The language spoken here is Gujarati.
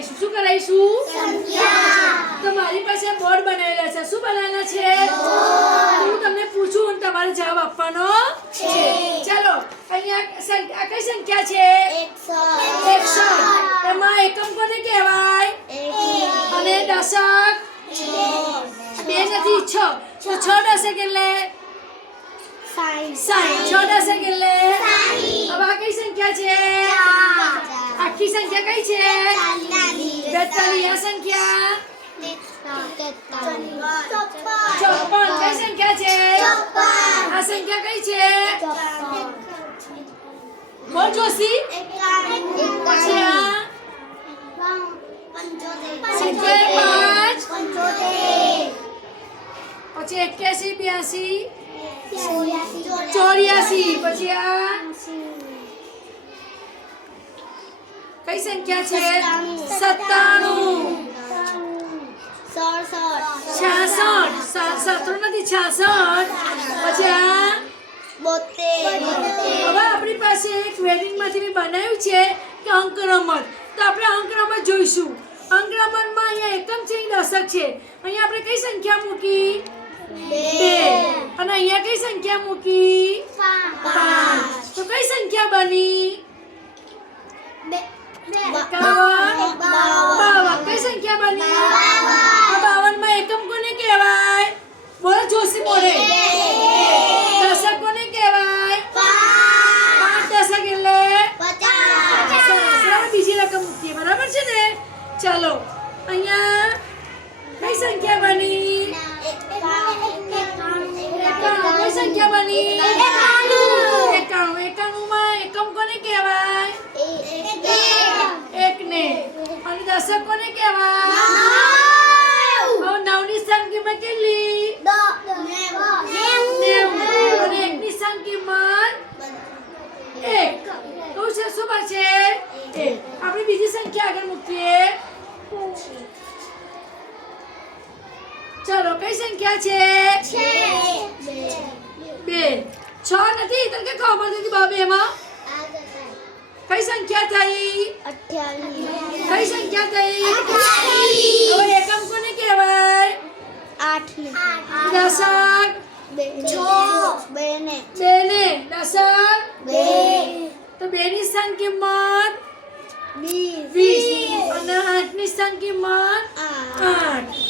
કરાઈશું શું કરાઈશું સંખ્યા તો મારી પાસે બોર્ડ બનાવેલા છે શું બનાવેલા છે હું તમને પૂછું અને તમારે જવાબ આપવાનો છે ચાલો અહીંયા આ કઈ સંખ્યા છે 61 એમાં એકમ કોને કહેવાય અને દશક 2 નથી 6 તો 6 દશક એટલે 60 6 દશક એટલે હવે આ કઈ સંખ્યા છે આખી સંખ્યા કઈ છે 42 આ સંખ્યા 54 કઈ સંખ્યા છે આ સંખ્યા કઈ છે બોલ જોશી પછી આ 55 પછી 81 82 84 પછી આ કઈ સંખ્યા છે 97 66 નથી 66 પછી આ 72 હવે આપણી પાસે એક વેડિંગમાંથી મેં બનાવ્યું છે કે અંક રમત તો આપણે અંક રમત જોઈશું અંક રમતમાં અહીંયા એકમ છે દશક છે અહીંયા આપણે કઈ સંખ્યા મૂકી 2 અને અહીંયા કઈ સંખ્યા મૂકી 5 તો કઈ સંખ્યા બની 52 કઈ સંખ્યા બની 52 માં એકમ કોને કહેવાય બોલો જોશી બોલે દશક કોને કહેવાય 5 દશક એટલે 50 બીજી રકમ મૂકીએ બરાબર છે ને ચાલો અહીંયા કઈ સંખ્યા બની 91 કઈ સંખ્યા બની 91 માં એકમ કોને કહેવાય 1 ને અને દશક કોને કહેવાય 9 ની સ્થાન કિંમત કેટલી 90 અને 1 ની સ્થાન કિંમત 1 તો શું બચે 1 આપણે બીજી સંખ્યા આગળ મૂકીએ ચલો કઈ સંખ્યા છે 2 6 નથી તને કે ખબર નથી બાબે એમાં કઈ સંખ્યા થઈ 28 કઈ સંખ્યા થઈ 28 હવે એકમ કોને કહેવાય 8 ને દશક 2 ને દશક 2 તો 2 ની સ્થાન કિંમત 20 અને 8 ની સ્થાન કિંમત 8